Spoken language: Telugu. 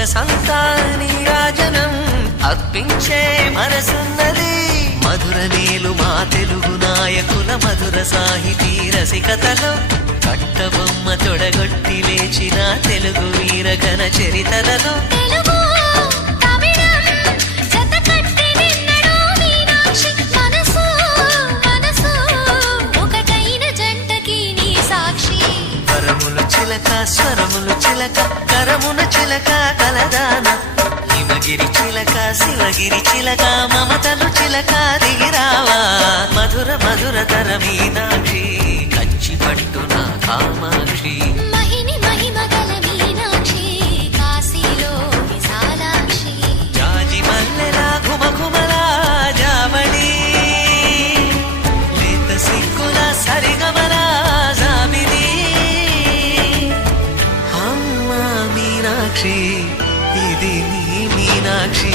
సొగసంతా నీరాజనం అర్పించే మనసున్నది. మధుర నీలు మా తెలుగు నాయకుల మధుర సాహితీ రసికతలో కట్టబొమ్మ తొడగొట్టి లేచిన తెలుగు వీరగణ చరితలలో స్వరములు చిలక కరమున చిలక కలదాన హిమగిరి చిలక శివగిరి చిలక మమతలు చిలక దిగిరావా మధుర మధుర తర మీనాక్షి కంచి పట్టున కామాక్షి మహిని మహిమగల మీనాక్షి కాశీలో విశాలాక్షి జాజి మల్లెలా ఘుమఘుమలా జావళి లేత సిగ్గుల సరిగమలా జాబిలి మీనాక్షి ఇది నీ మీనాక్షి.